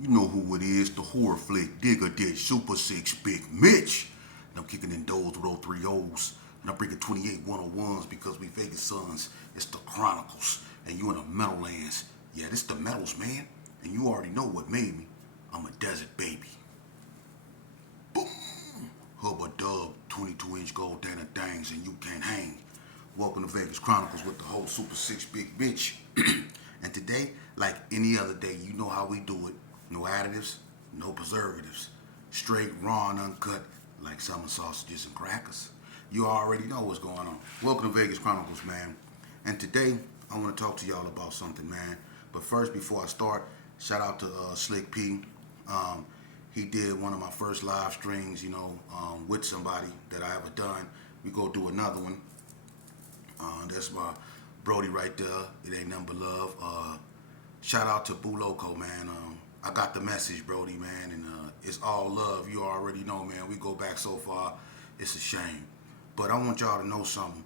You know who it is, the horror flick, Digger Ditch, Super 6, Big Mitch. And I'm kicking in doors with all three O's. And I'm bringing 28 101s because we Vegas sons. It's the Chronicles. And you in the Meadowlands. Yeah, this the Metals, man. And you already know what made me. I'm a desert baby. Boom! Hubba dub, 22-inch gold Dana Dangs, and you can't hang. Welcome to Vegas Chronicles with the whole Super 6 Big Bitch. And today, like any other day, you know how we do it. No additives, no preservatives. Straight, raw, and uncut, like summer sausages and crackers. You already know what's going on. Welcome to Vegas Chronicles, man. And today, I want to talk to y'all about something, man. But first, before I start, shout out to Slick P. He did one of my first live streams, with somebody that I ever done. We go do another one. That's my Brody right there. It ain't nothing but love. Shout out to Boo Loco, man. I got the message, Brody, man, and it's all love. You already know, man. We go back so far, it's a shame. But I want y'all to know something.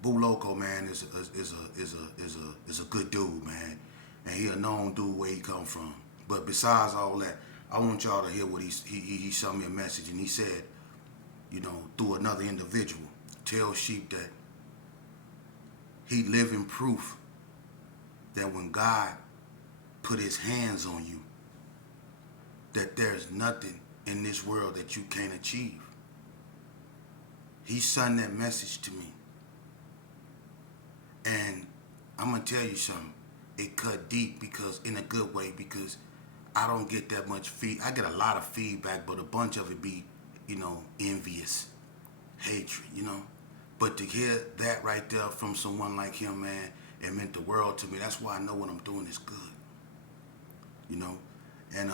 Boo Loco, man, is a good dude, man, and he a known dude where he come from. But besides all that, I want y'all to hear what he sent me a message, and he said, through another individual, tell Sheep that he living proof that when God put his hands on you, that there's nothing in this world that you can't achieve. He sent that message to me. And I'm going to tell you something. It cut deep because, in a good way, because I don't get that much I get a lot of feedback, but a bunch of it be, envious, hatred, But to hear that right there from someone like him, man, it meant the world to me. That's why I know what I'm doing is good. And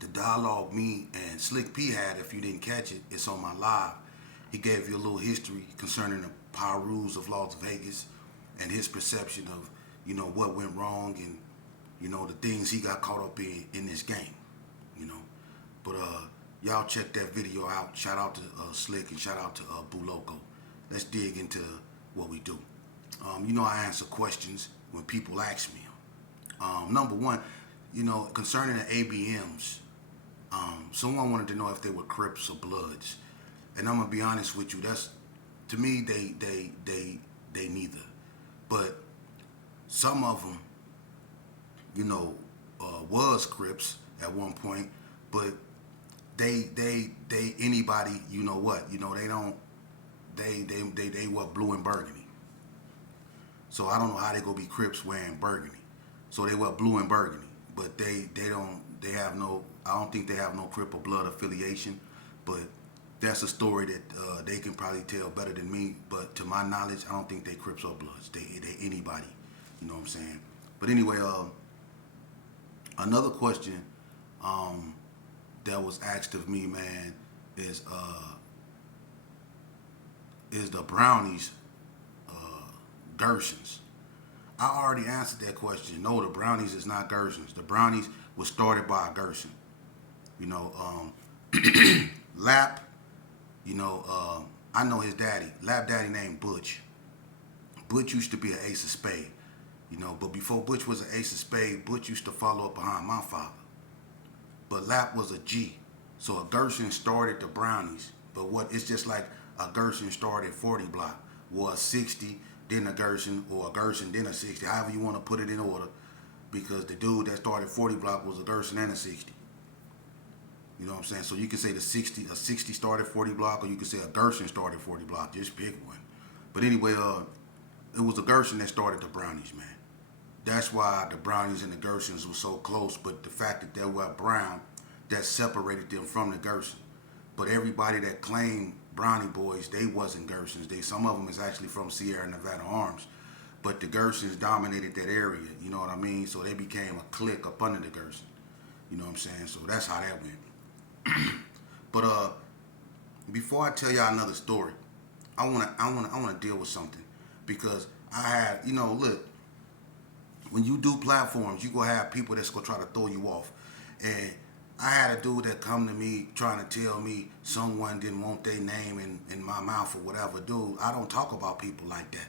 the dialogue me and Slick P had, if you didn't catch it, it's on my live. He gave you a little history concerning the power rules of Las Vegas and his perception of, what went wrong and, the things he got caught up in this game, But y'all check that video out. Shout out to Slick and shout out to Boo Loco. Let's dig into what we do. I answer questions when people ask me. Number one, concerning the ABMs, someone wanted to know if they were Crips or Bloods, and I'm gonna be honest with you. That's, to me, they neither. But some of them, was Crips at one point, but they anybody, they don't, they were blue and burgundy. So I don't know how they gonna be Crips wearing burgundy. So they were blue and burgundy, but I don't think they have no Crip or Blood affiliation. But that's a story that they can probably tell better than me. But to my knowledge, I don't think they Crips or Bloods. They anybody, you know what I'm saying? But anyway, another question that was asked of me, man, is the Brownies Gersons? I already answered that question. No, the Brownies is not Gersons. The Brownies was started by a Gerson. Lap, I know his daddy. Lap daddy named Butch. Butch used to be an ace of spade. But before Butch was an ace of spade, Butch used to follow up behind my father. But Lap was a G. So a Gerson started the Brownies. But it's just like a Gerson started 40 block. Was 60, then a Gerson, or a Gerson, then a 60. However you want to put it in order. Because the dude that started 40 block was a Gerson and a 60. You know what I'm saying? So you can say a 60 started 40 block, or you can say a Gerson started 40 block. Just pick one. But anyway, it was the Gerson that started the Brownies, man. That's why the Brownies and the Gersons were so close. But the fact that they were brown, that separated them from the Gerson. But everybody that claimed Brownie boys, they wasn't Gersons. Some of them is actually from Sierra Nevada Arms. But the Gersons dominated that area, you know what I mean? So they became a clique up under the Gerson. You know what I'm saying? So that's how that went. But before I tell y'all another story, I wanna deal with something. Because I had, look, when you do platforms, you gonna have people that's gonna try to throw you off. And I had a dude that come to me trying to tell me someone didn't want their name in my mouth or whatever. Dude, I don't talk about people like that,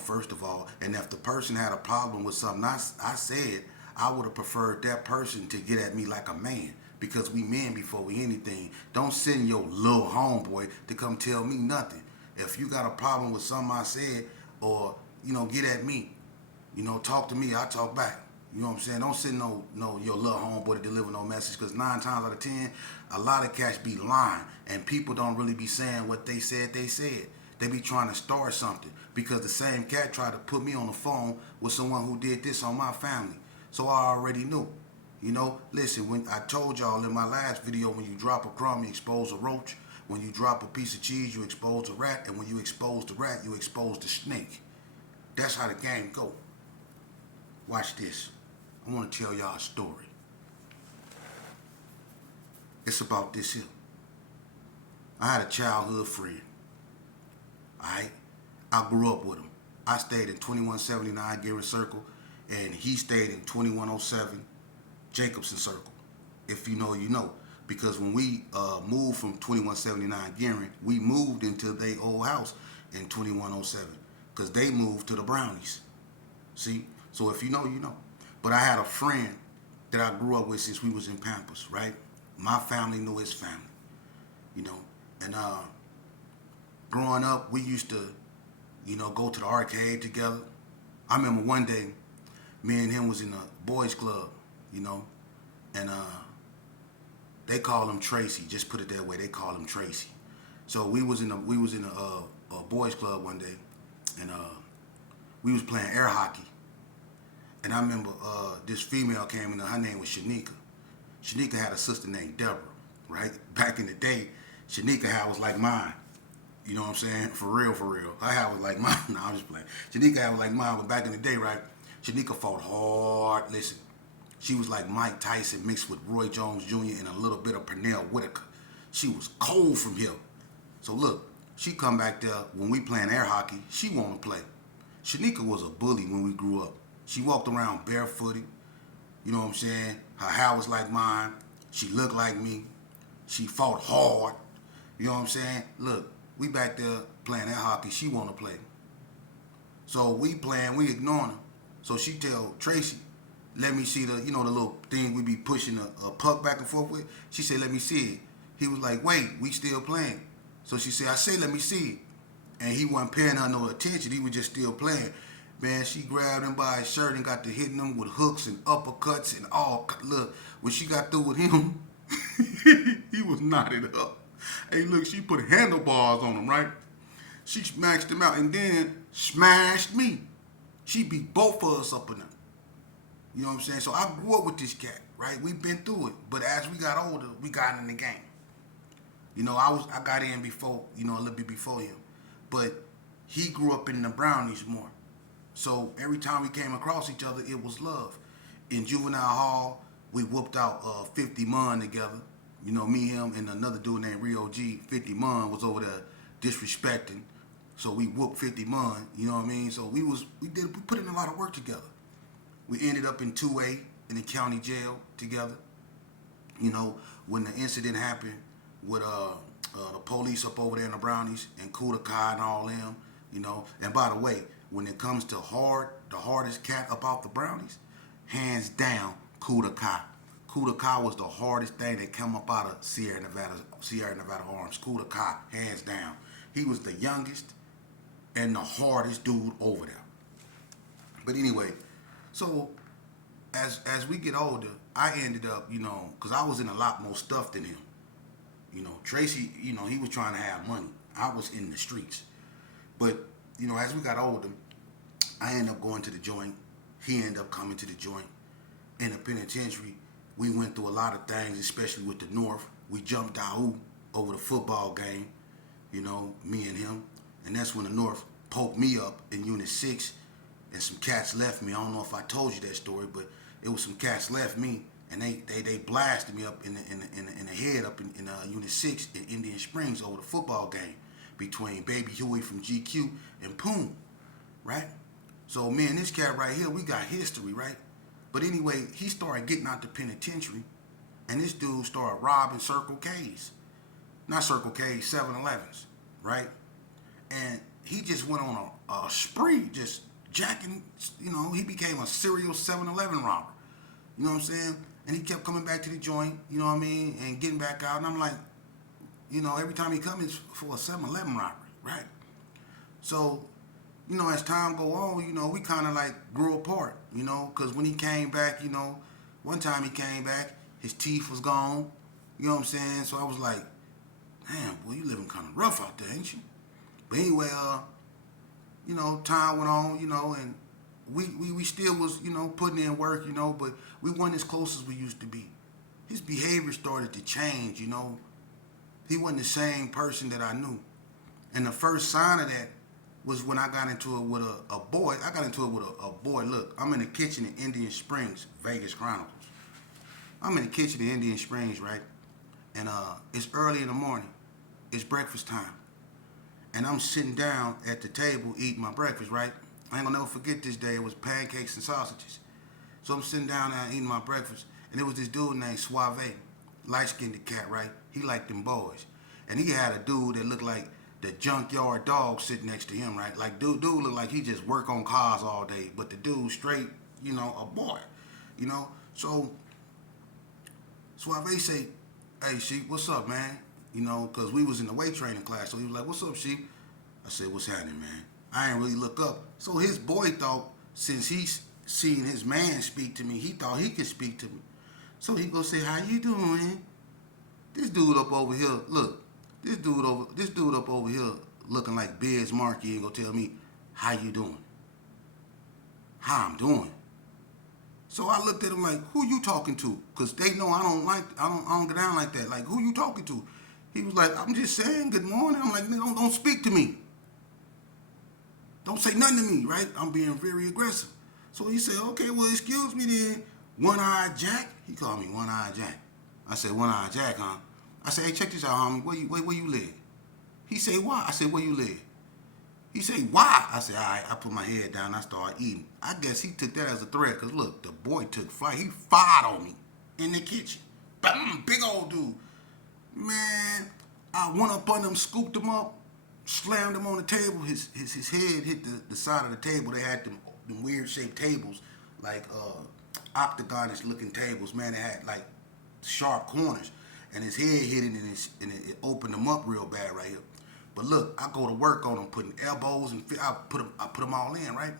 first of all. And if the person had a problem with something I said, I would have preferred that person to get at me like a man. Because we men before we anything. Don't send your little homeboy to come tell me nothing. If you got a problem with something I said, or, get at me. Talk to me, I talk back. You know what I'm saying? Don't send no your little homeboy to deliver no message, because 9 times out of 10, a lot of cats be lying, and people don't really be saying what they said they said. They be trying to start something, because the same cat tried to put me on the phone with someone who did this on my family. So I already knew. Listen, when I told y'all in my last video, when you drop a crumb, you expose a roach. When you drop a piece of cheese, you expose a rat. And when you expose the rat, you expose the snake. That's how the game go. Watch this. I want to tell y'all a story. It's about this here. I had a childhood friend. Alright? I grew up with him. I stayed in 2179 Geary Circle, and he stayed in 2107 Jacobson Circle. If you know, you know. Because when we moved from 2179 Geary, we moved into their old house in 2107. Because they moved to the Brownies. See? So if you know, you know. But I had a friend that I grew up with since we was in Pampers, right? My family knew his family, And growing up, we used to, go to the arcade together. I remember one day, me and him was in a boys club, and they call him Tracy. Just put it that way. They call him Tracy. So we was in a boys club one day, and we was playing air hockey. And I remember this female came in. Her name was Shanika. Shanika had a sister named Deborah, right? Back in the day, Shanika hair was like mine. You know what I'm saying? For real, for real. Her hair was like mine. No, I'm just playing. Shanika hair was like mine, but back in the day, right? Shanika fought hard. Listen, she was like Mike Tyson mixed with Roy Jones Jr. and a little bit of Pernell Whitaker. She was cold from here. So look, she come back there when we playing air hockey. She want to play. Shanika was a bully when we grew up. She walked around barefooted. You know what I'm saying? Her hair was like mine. She looked like me. She fought hard. You know what I'm saying? Look, we back there playing air hockey. She want to play. So we playing, we ignoring her. So she tell Tracy, let me see the little thing we be pushing a puck back and forth with. She said, let me see it. He was like, wait, we still playing. So she said, I say, let me see it. And he wasn't paying her no attention. He was just still playing. Man, she grabbed him by his shirt and got to hitting him with hooks and uppercuts and all. Look, when she got through with him, he was knotted up. Hey, look, she put handlebars on him, right? She smashed him out and then smashed me. She beat both of us up in there. You know what I'm saying? So I grew up with this cat, right? We've been through it. But as we got older, we got in the game. I got in before, a little bit before him. But he grew up in the Brownies more. So every time we came across each other, it was love. In juvenile hall, we whooped out 50 Mun together. Me, him, and another dude named Rio G. 50 Mun was over there disrespecting. So we whooped 50 Mun, you know what I mean? So we put in a lot of work together. We ended up in 2A in the county jail together. When the incident happened with the police up over there in the Brownies and Kuda Kai and all them, And by the way, when it comes to the hardest cat about the Brownies, hands down, Kuda Kai. Kuda Kai was the hardest thing that came up out of Sierra Nevada Arms. Kuda Kai, hands down. He was the youngest and the hardest dude over there. But anyway, so as we get older, I ended up, because I was in a lot more stuff than him. Tracy, he was trying to have money. I was in the streets. But, as we got older, I ended up going to the joint. He ended up coming to the joint. In the penitentiary, we went through a lot of things, especially with the North. We jumped Daou over the football game, me and him. And that's when the North poked me up in Unit 6, and some cats left me. I don't know if I told you that story, but it was some cats left me, and they blasted me up in the head up in Unit 6 in Indian Springs over the football game between Baby Huey from GQ and Poon, right? So me and this cat right here, we got history, right? But anyway, he started getting out the penitentiary, and this dude started robbing Circle K's. Not Circle K's, 7-Elevens, right? And he just went on a spree, just jacking, he became a serial 7-Eleven robber. You know what I'm saying? And he kept coming back to the joint, you know what I mean, and getting back out. And I'm like, you know, every time he comes, it's for a 7-Eleven robbery, right? So, you know, as time go on, you know, we kind of like grew apart, you know, because when he came back, you know, one time he came back, his teeth was gone, you know what I'm saying? So I was like, damn, boy, you living kind of rough out there, ain't you? But anyway, you know, time went on, you know, and we still was, you know, putting in work, you know, but we weren't as close as we used to be. His behavior started to change, you know. He wasn't the same person that I knew. And the first sign of that was when I got into it with a boy. I got into it with a boy. Look, I'm in the kitchen in Indian Springs, Vegas Chronicles. I'm in the kitchen in Indian Springs, right? And it's early in the morning. It's breakfast time. And I'm sitting down at the table eating my breakfast, right? I ain't gonna never forget this day. It was pancakes and sausages. So I'm sitting down there eating my breakfast, and there was this dude named Suave, light-skinned cat, right? He liked them boys. And he had a dude that looked like the junkyard dog sitting next to him, right? Like, dude looked like he just work on cars all day, but the dude straight, you know, a boy, you know? So Suave say, hey, Sheep, what's up, man? You know, because we was in the weight training class. So he was like, what's up, Sheep? I said, what's happening, man? I ain't really look up. So his boy thought, since he's seen his man speak to me, he thought he could speak to me. So he go say, how you doing? This dude up over here, look, this dude up over here looking like Biz Markie ain't gonna tell me, how you doing? How I'm doing. So I looked at him like, who you talking to? Because they know I don't get down like that. Like, who you talking to? He was like, I'm just saying good morning. I'm like, don't speak to me. Don't say nothing to me, right? I'm being very aggressive. So he said, okay, well, excuse me then, One-Eyed Jack. He called me One-Eyed Jack. I said, One-Eyed Jack, huh? I said, hey, check this out, homie. Where you live? He said, why? I said, where you live? He said, why? I said, all right. I put my head down. I started eating. I guess he took that as a threat because, look, the boy took flight. He fired on me in the kitchen. Boom, big old dude. Man, I went up on him, scooped him up, slammed him on the table. His head hit the side of the table. They had them weird shaped tables, like octagonish looking tables. Man, they had like sharp corners. And his head hit it and it opened him up real bad right here. But look, I go to work on him, putting elbows and I put them all in, right?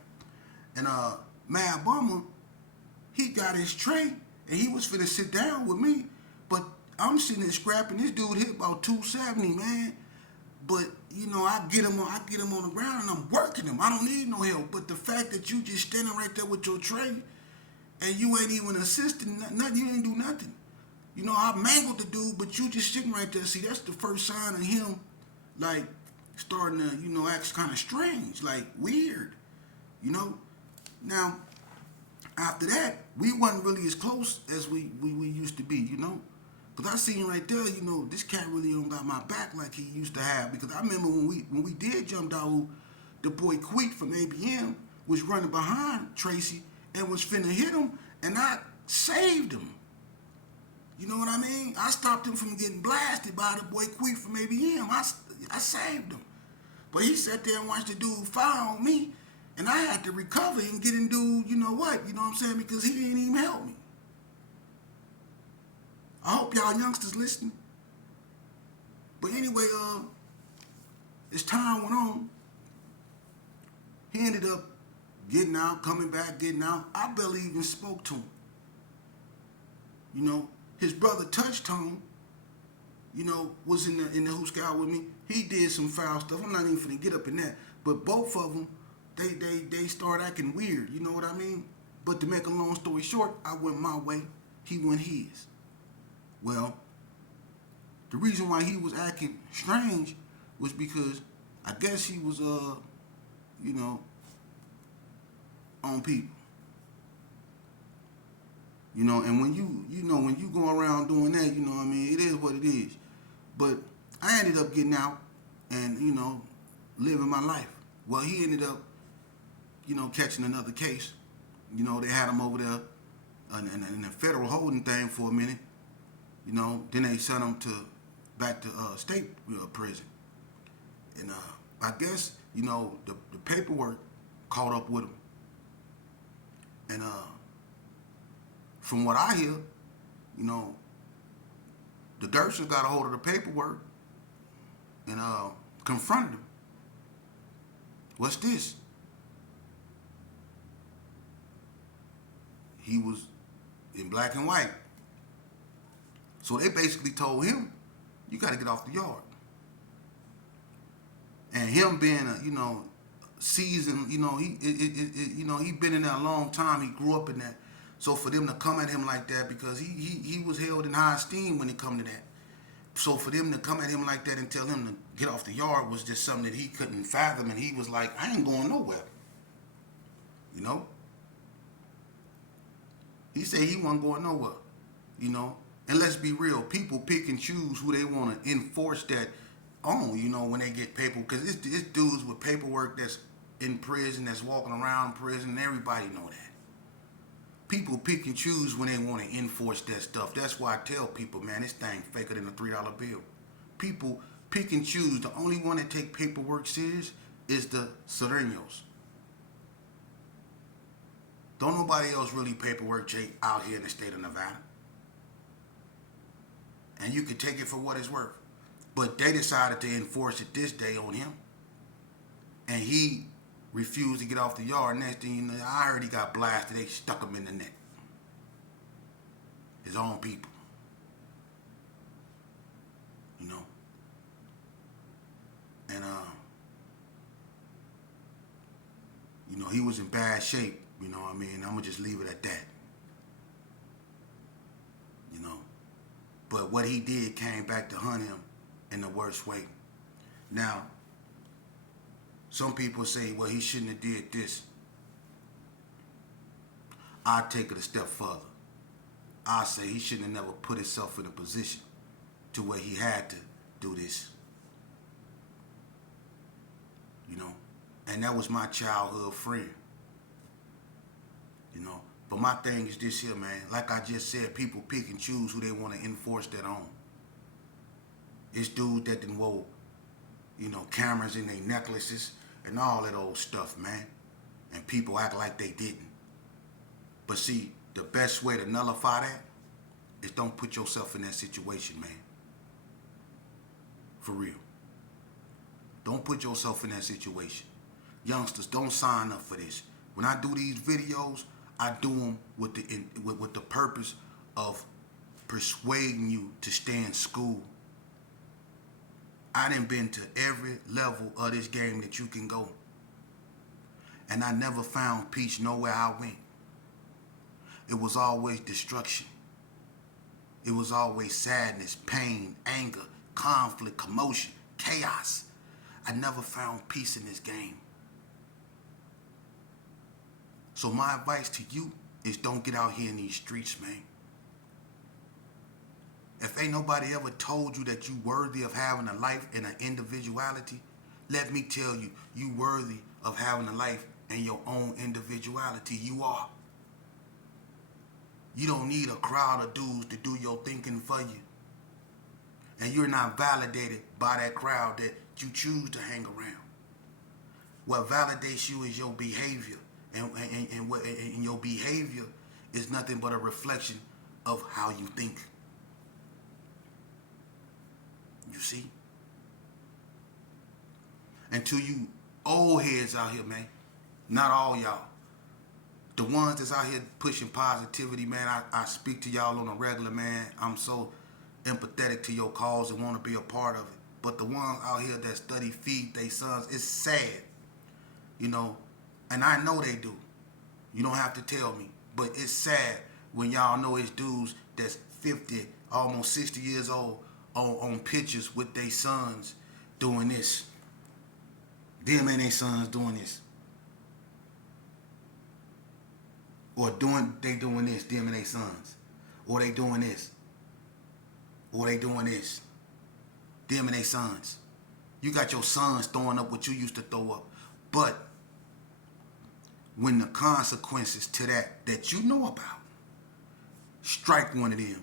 And Mad Bummer, he got his tray and he was finna sit down with me, but I'm sitting there scrapping. This dude hit about 270, man. But you know, I get him on the ground and I'm working him. I don't need no help. But the fact that you just standing right there with your tray and you ain't even assisting nothing, you ain't do nothing. You know, I mangled the dude, but you just sitting right there. See, that's the first sign of him, like, starting to, you know, act kind of strange, like, weird, you know? Now, after that, we wasn't really as close as we used to be, you know? Because I seen right there, you know, this cat really don't got my back like he used to have. Because I remember when we did jump out, the boy Queet from ABM was running behind Tracy and was finna hit him, and I saved him. You know what I mean? I stopped him from getting blasted by the boy Queef from ABM. I saved him. But he sat there and watched the dude fire on me, and I had to recover and get in dude, you know what I'm saying? Because he didn't even help me. I hope y'all youngsters listening. But anyway, as time went on, he ended up getting out, coming back, getting out. I barely even spoke to him. You know, his brother Touchtone, you know, was in the Hoop Scout with me. He did some foul stuff. I'm not even finna get up in that. But both of them, they started acting weird. You know what I mean? But to make a long story short, I went my way. He went his. Well, the reason why he was acting strange was because I guess he was, you know, on people. You know, and when when you go around doing that, you know what I mean, it is what it is. But I ended up getting out and, you know, living my life. Well, he ended up, you know, catching another case. You know, they had him over there in a federal holding thing for a minute. You know, then they sent him back to state prison. And I guess, you know, the paperwork caught up with him. And from what I hear, you know, the Gersons got a hold of the paperwork and confronted him. What's this? He was in black and white. So they basically told him, you got to get off the yard. And him being a, seasoned, he been in there a long time. He grew up in that. So for them to come at him like that, because he was held in high esteem when it come to that. So for them to come at him like that and tell him to get off the yard was just something that he couldn't fathom. And he was like, I ain't going nowhere. You know? He said he wasn't going nowhere. You know? And let's be real. People pick and choose who they want to enforce that on, when they get paperwork. Because it's dudes with paperwork that's in prison, that's walking around prison, and everybody know that. People pick and choose when they want to enforce that stuff. That's why I tell people, man, this thing faker than a $3 bill. People pick and choose. The only one that take paperwork serious is the Serenos. Don't nobody else really paperwork check out here in the state of Nevada. And you can take it for what it's worth. But they decided to enforce it this day on him. And he refused to get off the yard. Next thing you know, I heard he got blasted. They stuck him in the neck. His own people. And, he was in bad shape. You know what I mean? I'm going to just leave it at that. But what he did came back to hunt him in the worst way. Now, some people say, well, he shouldn't have did this. I take it a step further. I say he shouldn't have never put himself in a position to where he had to do this. And that was my childhood friend. But my thing is this here, man. Like I just said, people pick and choose who they want to enforce that on. It's dudes that done wore, cameras in their necklaces and all that old stuff, man. And people act like they didn't. But see, the best way to nullify that is don't put yourself in that situation, man. For real. Don't put yourself in that situation. Youngsters, don't sign up for this. When I do these videos, I do them with the purpose of persuading you to stay in school. I done been to every level of this game that you can go. And I never found peace nowhere I went. It was always destruction. It was always sadness, pain, anger, conflict, commotion, chaos. I never found peace in this game. So my advice to you is don't get out here in these streets, man. If ain't nobody ever told you that you worthy of having a life and an individuality, let me tell you, you worthy of having a life and your own individuality. You are. You don't need a crowd of dudes to do your thinking for you. And you're not validated by that crowd that you choose to hang around. What validates you is your behavior. And your behavior is nothing but a reflection of how you think. You see? And to you old heads out here, man, not all y'all. The ones that's out here pushing positivity, man, I speak to y'all on a regular, man. I'm so empathetic to your cause and want to be a part of it. But the ones out here that study feed their sons, it's sad. And I know they do. You don't have to tell me. But it's sad when y'all know it's dudes that's 50, almost 60 years old on pictures with their sons doing this. Them and their sons doing this. Or they doing this, them and their sons. Or they doing this. Or they doing this. Them and their sons. You got your sons throwing up what you used to throw up. But when the consequences to that you know about strike one of them,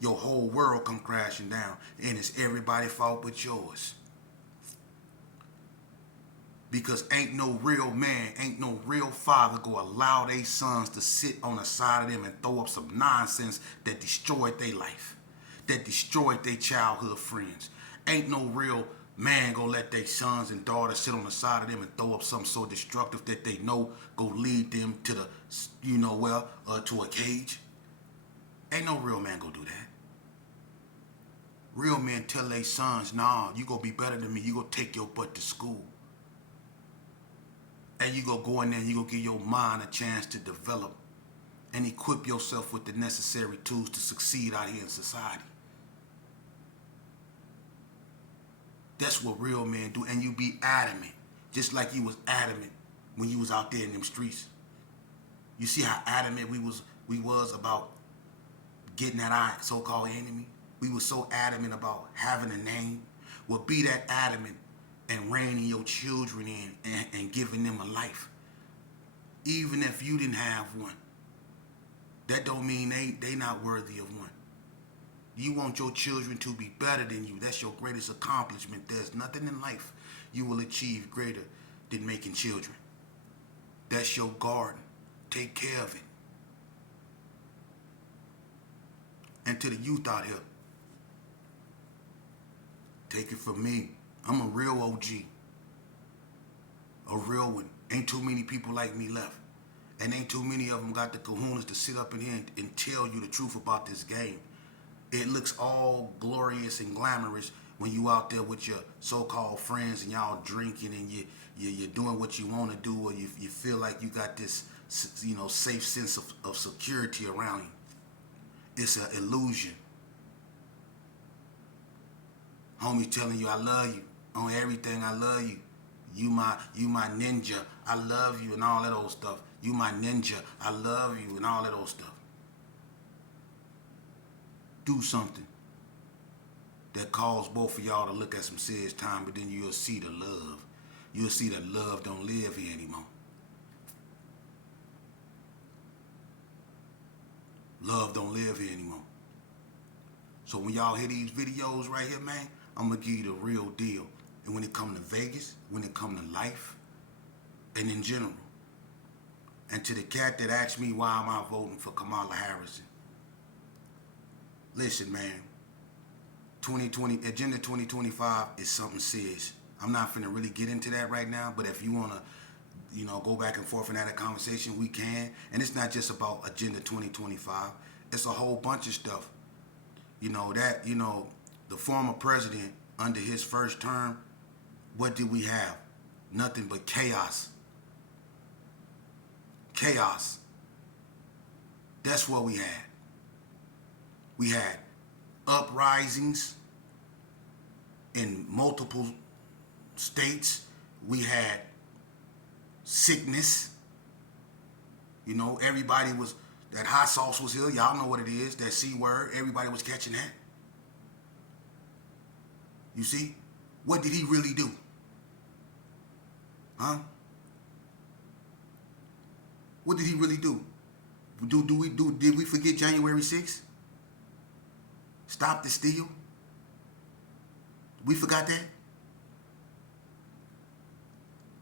your whole world come crashing down, and it's everybody's fault but yours. Because ain't no real man, ain't no real father go allow their sons to sit on the side of them and throw up some nonsense that destroyed their life, that destroyed their childhood friends. Ain't no real man go let their sons and daughters sit on the side of them and throw up something so destructive that they know go lead them to the, to a cage. Ain't no real man go do that. Real men tell their sons, nah, you gonna be better than me. You gonna take your butt to school. And you go in there and you gonna give your mind a chance to develop and equip yourself with the necessary tools to succeed out here in society. That's what real men do. And you be adamant, just like you was adamant when you was out there in them streets. You see how adamant we was about getting at our so-called enemy? We were so adamant about having a name. Well, be that adamant and reining your children in and giving them a life. Even if you didn't have one. That don't mean they not worthy of one. You want your children to be better than you. That's your greatest accomplishment. There's nothing in life you will achieve greater than making children. That's your garden. Take care of it. And to the youth out here, take it from me. I'm a real OG. A real one. Ain't too many people like me left. And ain't too many of them got the kahunas to sit up in here and tell you the truth about this game. It looks all glorious and glamorous when you out there with your so-called friends and y'all drinking and you're doing what you want to do, or you feel like you got this safe sense of security around you. It's an illusion. Homie telling you I love you. On everything I love you. You my ninja. I love you and all that old stuff. You my ninja. I love you and all that old stuff. Do something that calls both of y'all to look at some serious time, but then you'll see the love. You'll see that love don't live here anymore. Love don't live here anymore. So when y'all hear these videos right here, man, I'm going to give you the real deal. And when it come to Vegas, when it come to life, and in general. And to the cat that asked me why am I voting for Kamala Harris. Listen, man, 2020, Agenda 2025 is something serious. I'm not finna really get into that right now, but if you wanna, go back and forth and have a conversation, we can. And it's not just about Agenda 2025. It's a whole bunch of stuff. The former president, under his first term, what did we have? Nothing but chaos. Chaos. That's what we had. We had uprisings in multiple states. We had sickness. Everybody was, that hot sauce was here. Y'all know what it is, that C word. Everybody was catching that. You see? What did he really do? Huh? What did he really do? Did we forget January 6th? Stop the steal? We forgot that?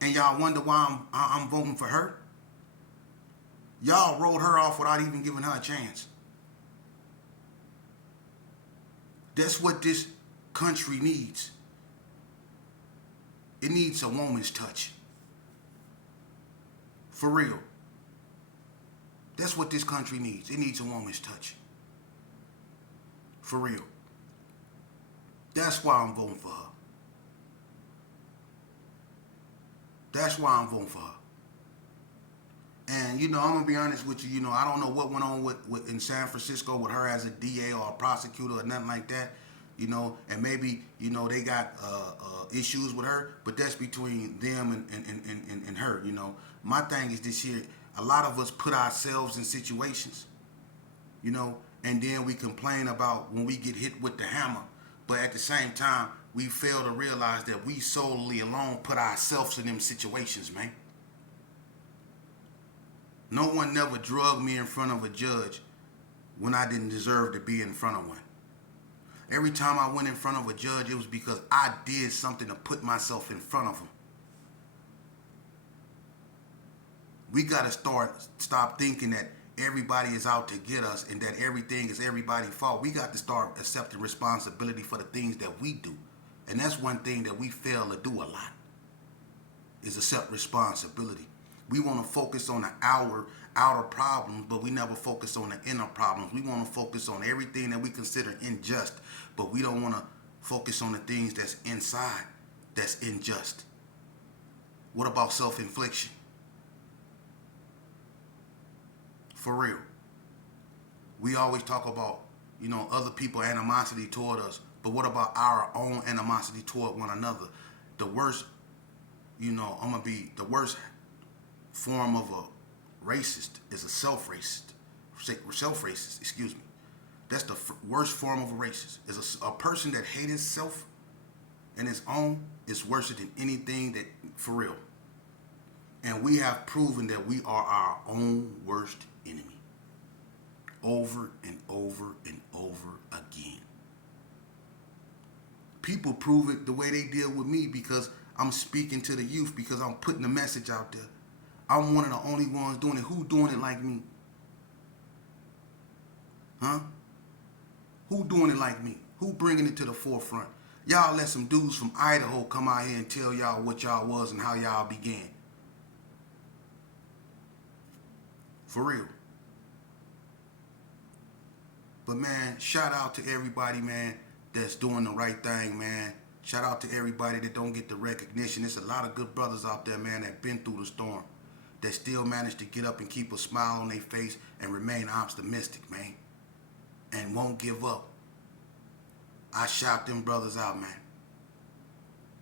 And y'all wonder why I'm voting for her? Y'all wrote her off without even giving her a chance. That's what this country needs. It needs a woman's touch. For real. That's what this country needs. It needs a woman's touch. For real. That's why I'm voting for her. That's why I'm voting for her. And, I'm going to be honest with you, I don't know what went on with in San Francisco with her as a DA or a prosecutor or nothing like that, and maybe, they got issues with her, but that's between them and her, My thing is this here, a lot of us put ourselves in situations, and then we complain about when we get hit with the hammer, but at the same time, we fail to realize that we solely alone put ourselves in them situations, man. No one never drugged me in front of a judge when I didn't deserve to be in front of one. Every time I went in front of a judge, it was because I did something to put myself in front of him. We got to stop thinking that everybody is out to get us and that everything is everybody's fault. We got to start accepting responsibility for the things that we do. And that's one thing that we fail to do a lot, is accept responsibility. We want to focus on the outer problems, but we never focus on the inner problems. We want to focus on everything that we consider unjust, but we don't want to focus on the things that's inside that's unjust. What about self-infliction? For real. We always talk about, other people animosity toward us, but what about our own animosity toward one another? The worst, the worst form of a racist is a self-racist. Self-racist, excuse me. That's the worst form of a racist. Is a person that hates himself and his own is worse than anything that, for real. And we have proven that we are our own worst enemy. Over and over and over again. People prove it the way they deal with me because I'm speaking to the youth, because I'm putting the message out there. I'm one of the only ones doing it. Who doing it like me? Huh? Who doing it like me? Who bringing it to the forefront? Y'all let some dudes from Idaho come out here and tell y'all what y'all was and how y'all began. For real. But man, shout out to everybody, man, that's doing the right thing, man. Shout out to everybody that don't get the recognition. There's a lot of good brothers out there, man, that been through the storm, that still manage to get up and keep a smile on their face and remain optimistic, man, and won't give up. I shout them brothers out, man.